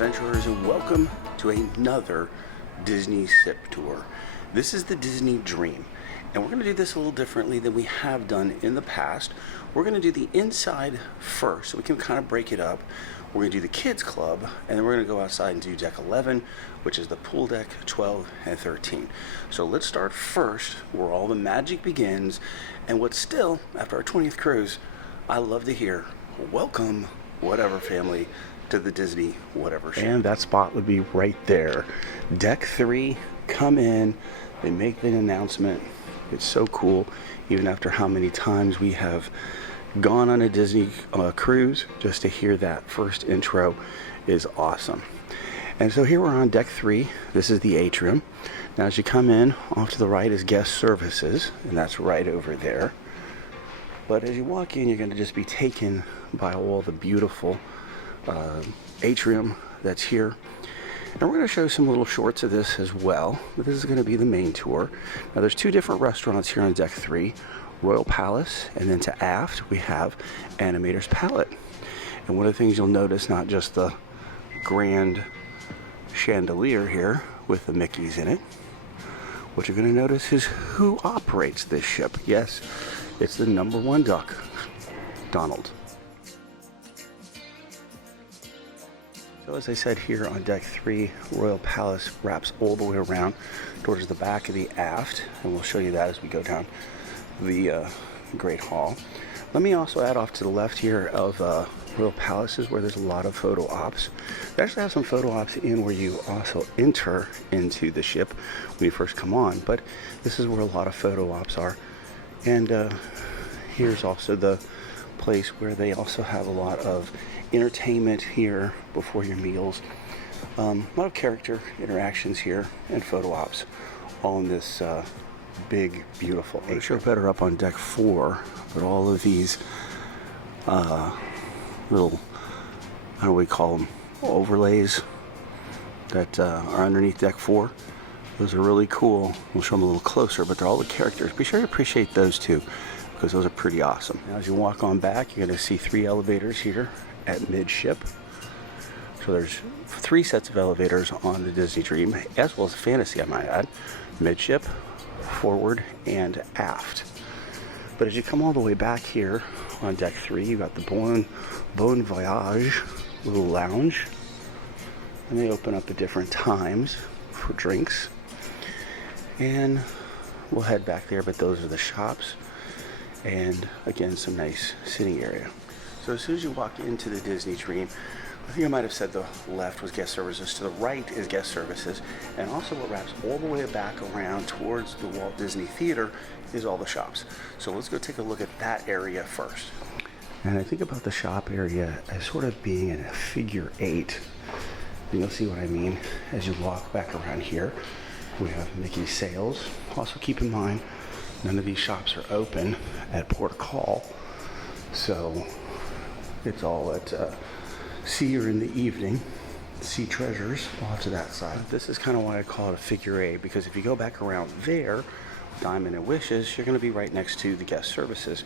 adventurers, and welcome to another Disney Sip Tour. This is the Disney Dream, and we're going to do this a little differently than we have done in the past. We're going to do the inside first, so we can kind of break it up. We're going to do the kids club, and then we're going to go outside and do deck 11, which is the pool deck 12 and 13. So let's start first where all the magic begins, and what's still, after our 20th cruise, I love to hear, welcome, whatever family, to the Disney whatever ship. And that spot would be right there. Deck 3, come in, they make the announcement. It's so cool, even after how many times we have gone on a Disney cruise, just to hear that first intro is awesome. And so here we're on deck 3. This is the atrium. Now as you come in, off to the right is guest services, and that's right over there. But as you walk in, you're going to just be taken by all the beautiful atrium that's here. And we're going to show some little shorts of this as well, but this is going to be the main tour. Now there's two different restaurants here on deck 3, Royal Palace, and then to aft we have Animator's Palette. And one of the things you'll notice, not just the grand chandelier here with the Mickeys in it, what you're going to notice is who operates this ship. Yes, it's the #1 duck, Donald. So as I said, here on deck 3, Royal Palace wraps all the way around towards the back of the aft, and we'll show you that as we go down the Great Hall. Let me also add off to the left here of Royal Palace is where there's a lot of photo ops. They actually have some photo ops in where you also enter into the ship when you first come on, but this is where a lot of photo ops are. And here's also the place where they also have a lot of entertainment here before your meals. A lot of character interactions here and photo ops all in this big, beautiful atrium. I'll show better up on deck 4, but all of these little, how do we call them, overlays that are underneath deck 4. Those are really cool. We'll show them a little closer, but they're all the characters. Be sure to appreciate those too, because those are pretty awesome. Now as you walk on back, you're going to see 3 elevators here at midship. So there's 3 sets of elevators on the Disney Dream, as well as Fantasy, I might add. Midship, forward, and aft. But as you come all the way back here on deck 3, you got the Bon Voyage little lounge, and they open up at different times for drinks. And we'll head back there, but those are the shops, and again some nice sitting area. So as soon as you walk into the Disney Dream, I think I might have said the left was guest services, to the right is guest services, and also what wraps all the way back around towards the Walt Disney Theater is all the shops. So let's go take a look at that area first. And I think about the shop area as sort of being in a figure 8. And you'll see what I mean as you walk back around here. We have Mickey sales. Also keep in mind, none of these shops are open at port call, so it's all at sea or in the evening. Sea treasures off to that side. This is kind of why I call it a figure 8, because if you go back around there, Diamond and Wishes, you're going to be right next to the guest services.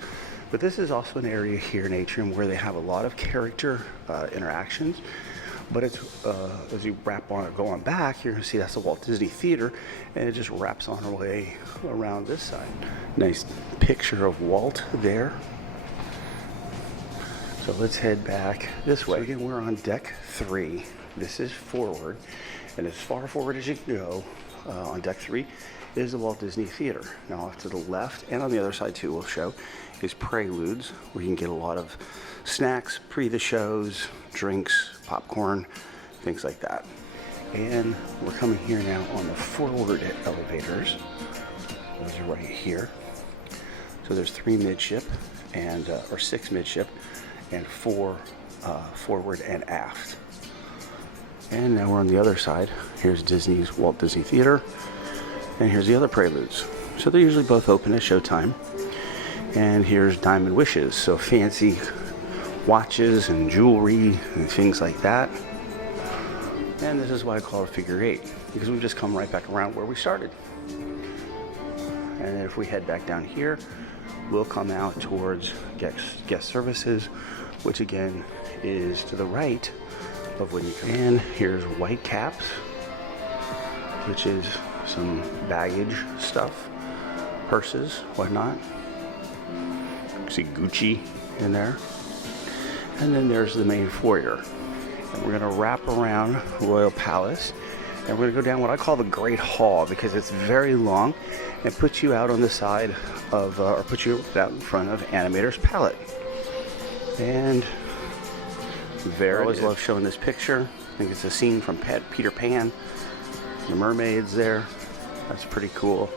But this is also an area here in Atrium where they have a lot of character interactions. But it's as you wrap on it, go on back, you're going to see that's the Walt Disney Theater, and it just wraps on our way around this side. Nice picture of Walt there. So let's head back this way. So again, we're on deck 3. This is forward, and as far forward as you can go on deck 3 is the Walt Disney Theater. Now off to the left, and on the other side too, we'll show, is Preludes, where you can get a lot of snacks pre the shows, drinks, popcorn, things like that. And we're coming here now on the forward elevators. Those are right here. So there's 3 midship, and or 6 midship, and 4 forward and aft. And now we're on the other side. Here's Disney's Walt Disney Theater, and here's the other Preludes. So they're usually both open at showtime. And here's Diamond Wishes, so fancy watches and jewelry and things like that. And this is why I call it a figure 8, because we've just come right back around where we started. And if we head back down here, we'll come out towards guest services, which again is to the right of when you come. And here's white caps, which is some baggage stuff, purses, whatnot. You can see Gucci in there. And then there's the main foyer. And we're gonna wrap around Royal Palace, and we're gonna go down what I call the Great Hall, because it's very long and puts you out on the side of, or puts you out in front of Animator's Palette. And there, I always love showing this picture. I think it's a scene from Peter Pan. The mermaids there. That's pretty cool.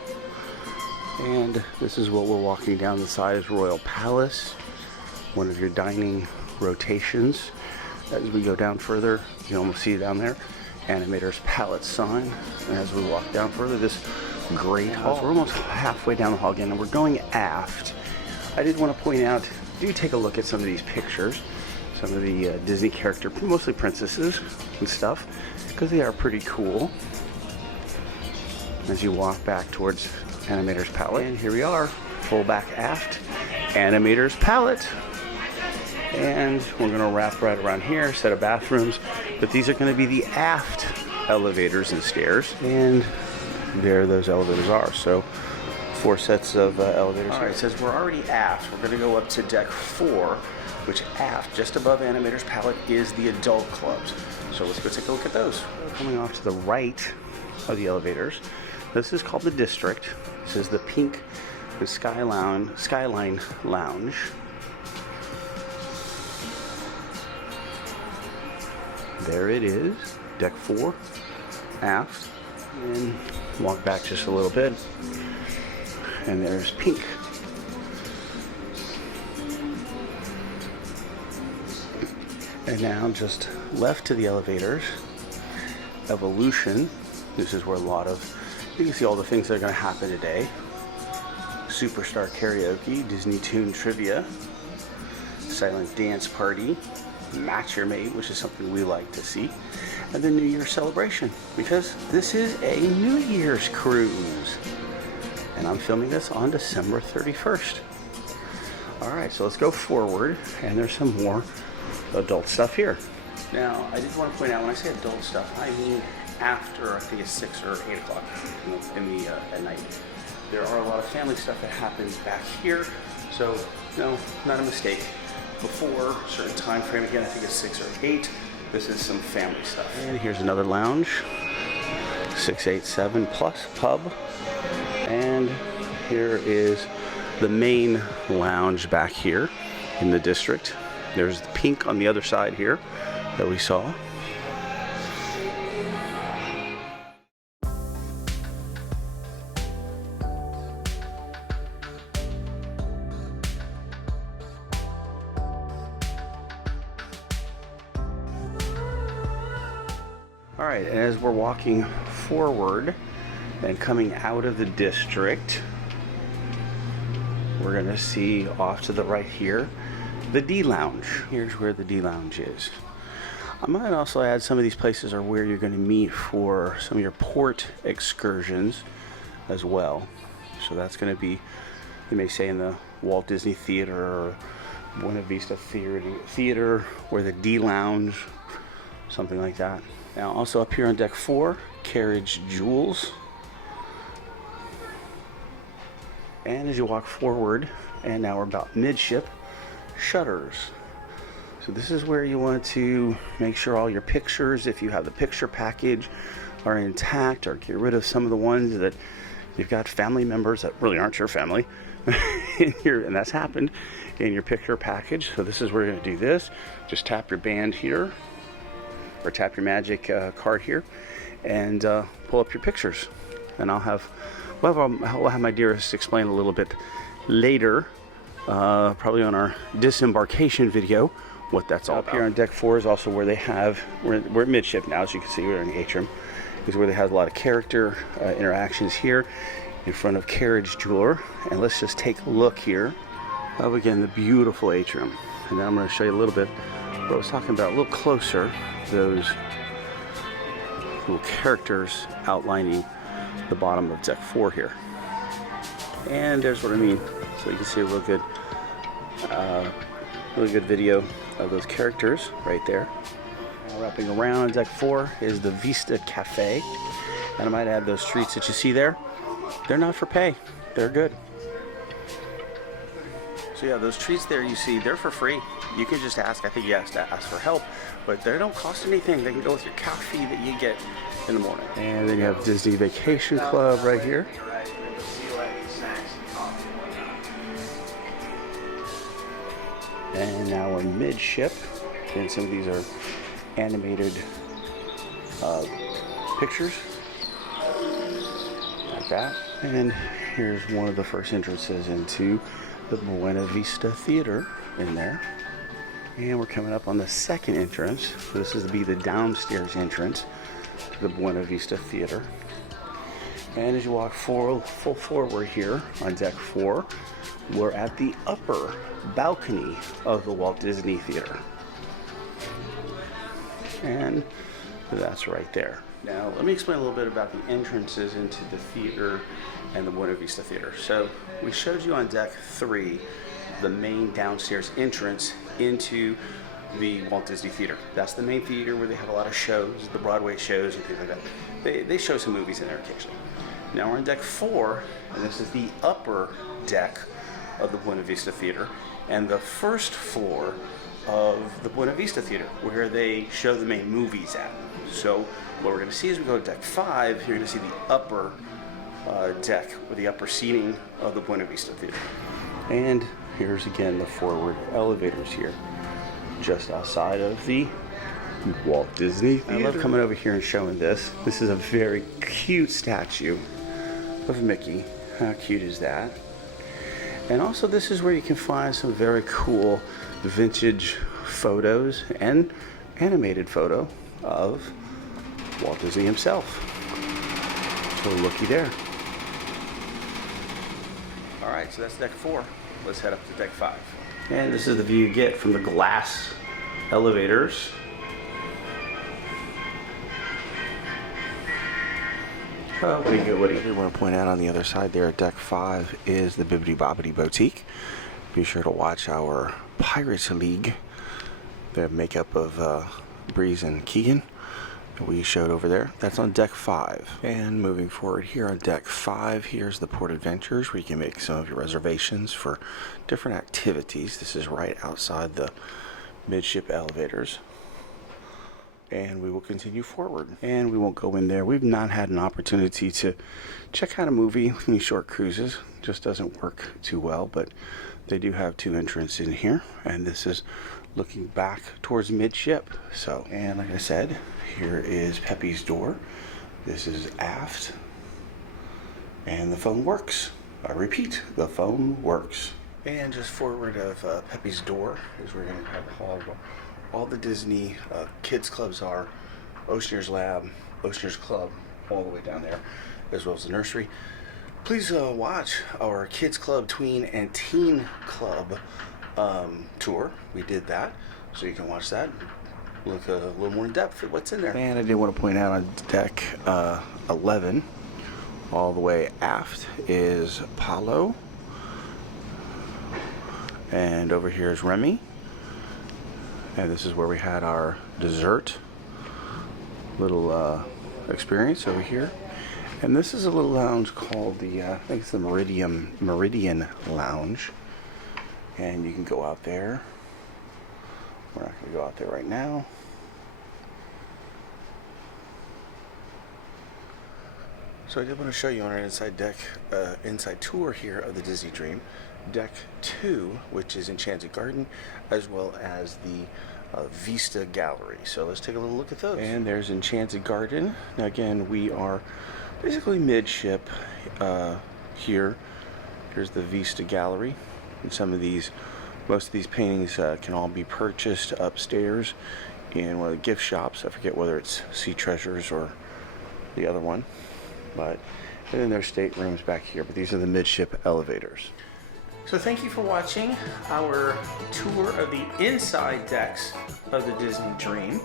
And this is what we're walking down the side of Royal Palace. One of your dining rotations. As we go down further, you can almost see down there, Animator's Palette sign. And as we walk down further, this great hall. We're almost halfway down the hall again, and we're going aft. I did want to point out, do take a look at some of these pictures. Some of the Disney character, mostly princesses and stuff, because they are pretty cool. As you walk back towards Animator's Palette. And here we are, full back aft, Animator's Palette. And we're gonna wrap right around here, set of bathrooms, but these are gonna be the aft elevators and stairs. And there those elevators are. So 4 sets of elevators. All right, it says we're already aft. We're gonna go up to deck 4, which aft, just above Animator's Palette, is the adult clubs. So let's go take a look at those. Coming off to the right of the elevators, this is called the District. This is the Pink Skyline Lounge. There it is, deck 4, aft, and walk back just a little bit, and there's Pink. And now just left to the elevators, Evolution. This is where a lot of, you can see all the things that are going to happen today. Superstar Karaoke, Disney Tune Trivia, Silent Dance Party, Match Your Mate, which is something we like to see, and the New Year's celebration, because this is a New Year's cruise. And I'm filming this on December 31st. All right, so let's go forward, and there's some more adult stuff here. Now, I just want to point out, when I say adult stuff, I mean after, I think it's 6 or 8 o'clock at night. There are a lot of family stuff that happens back here, so no, not a mistake. Before a certain time frame, again, I think it's 6 or 8, this is some family stuff. And here's another lounge, 687 Plus Pub. And here is the main lounge back here in the District. There's the Pink on the other side here that we saw. All right, and as we're walking forward and coming out of the District, we're gonna see off to the right here, the D Lounge. Here's where the D Lounge is. I might also add some of these places are where you're gonna meet for some of your port excursions as well. So that's gonna be, you may say, in the Walt Disney Theater or Buena Vista Theater or the D Lounge, something like that. Now, also up here on deck 4, Carriage Jewels. And as you walk forward, and now we're about midship, Shutters. So this is where you want to make sure all your pictures, if you have the picture package, are intact, or get rid of some of the ones that you've got family members that really aren't your family in here, and that's happened in your picture package. So this is where you're going to do this. Just tap your band here, or tap your magic card here, and pull up your pictures. And I'll have my dearest explain a little bit later, probably on our disembarkation video, what that's all about. Up here on deck 4 is also where they have, we're at midship now, as you can see, we're in the atrium, is where they have a lot of character interactions here in front of Carriage Jeweler. And let's just take a look here of, again, the beautiful atrium. And then I'm going to show you a little bit what I was talking about, a little closer, those little characters outlining the bottom of deck 4 here. And there's what I mean. So you can see a real good video of those characters right there. Wrapping around on deck 4 is the Vista Cafe. And I might add those treats that you see there. They're not for pay. They're good. So yeah, those treats there you see, they're for free. You can just ask. I think you have to ask for help, but they don't cost anything. They can go with your coffee that you get in the morning. And then you have Disney Vacation Club right here. And now we're midship, and some of these are animated pictures, like that. And here's one of the first entrances into the Buena Vista Theater in there. And we're coming up on the second entrance. This is to be the downstairs entrance to the Buena Vista Theater. And as you walk full forward here on deck 4, we're at the upper balcony of the Walt Disney Theater. And that's right there. Now, let me explain a little bit about the entrances into the theater and the Buena Vista Theater. So, we showed you on deck 3 the main downstairs entrance into the Walt Disney Theater. That's the main theater where they have a lot of shows, the Broadway shows and things like that. They show some movies in there occasionally. Now we're on deck 4, and this is the upper deck of the Buena Vista Theater, and the first floor of the Buena Vista Theater, where they show the main movies at. So what we're going to see as we go to deck 5, you're going to see the upper deck, or the upper seating of the Buena Vista Theater. And here's again the forward elevators here, just outside of the Walt Disney Theater. I love coming over here and showing this. This is a very cute statue of Mickey. How cute is that? And also this is where you can find some very cool vintage photos and animated photo of Walt Disney himself. So looky there. Alright, so that's deck 4. Let's head up to deck 5. And this is the view you get from the glass elevators. Oh, what do you I do want to point out on the other side there at deck 5 is the Bibbidi Bobbidi Boutique. Be sure to watch our Pirates League, the makeup of Breeze and Keegan that we showed over there. That's on deck 5. And moving forward here on deck 5, here's the Port Adventures, where you can make some of your reservations for different activities. This is right outside the midship elevators. And we will continue forward. And we won't go in there. We've not had an opportunity to check out a movie with any short cruises. Just doesn't work too well, but they do have 2 entrances in here. And this is looking back towards midship. So, and like I said, here is Pepe's door. This is aft. And the phone works. I repeat, the phone works. And just forward of Pepe's door is where we're going to have all the Disney kids clubs are. Oceaneers Lab, Oceaneers Club, all the way down there, as well as the nursery. Please watch our Kids Club, Tween, and Teen Club tour. We did that, so you can watch that. Look a little more in depth at what's in there. And I did want to point out on deck 11, all the way aft is Apollo. And over here is Remy. And this is where we had our dessert little experience over here. And this is a little lounge called the, I think it's the Meridian Lounge. And you can go out there. We're not going to go out there right now. So I did want to show you on our inside deck, inside tour here of the Disney Dream. Deck 2, which is Enchanted Garden, as well as the Vista Gallery. So let's take a little look at those. And there's Enchanted Garden. Now again, we are basically midship here. Here's the Vista Gallery. And most of these paintings can all be purchased upstairs in one of the gift shops. I forget whether it's Sea Treasures or the other one. And then there's staterooms back here, but these are the midship elevators. So thank you for watching our tour of the inside decks of the Disney Dream.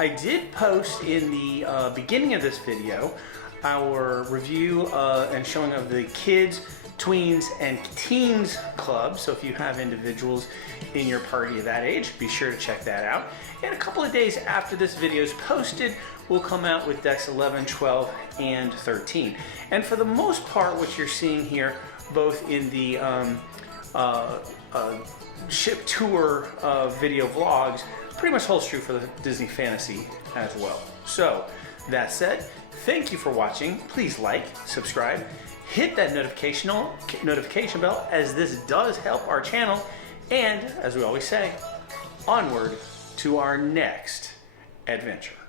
I did post in the beginning of this video our review and showing of the kids tweens and teens club. So if you have individuals in your party of that age, be sure to check that out. And a couple of days after this video is posted, we'll come out with decks 11, 12, and 13. And for the most part, what you're seeing here, both in the ship tour video vlogs, pretty much holds true for the Disney Fantasy as well. So that said, thank you for watching. Please like, subscribe, hit that notification bell, as this does help our channel. And as we always say, onward to our next adventure.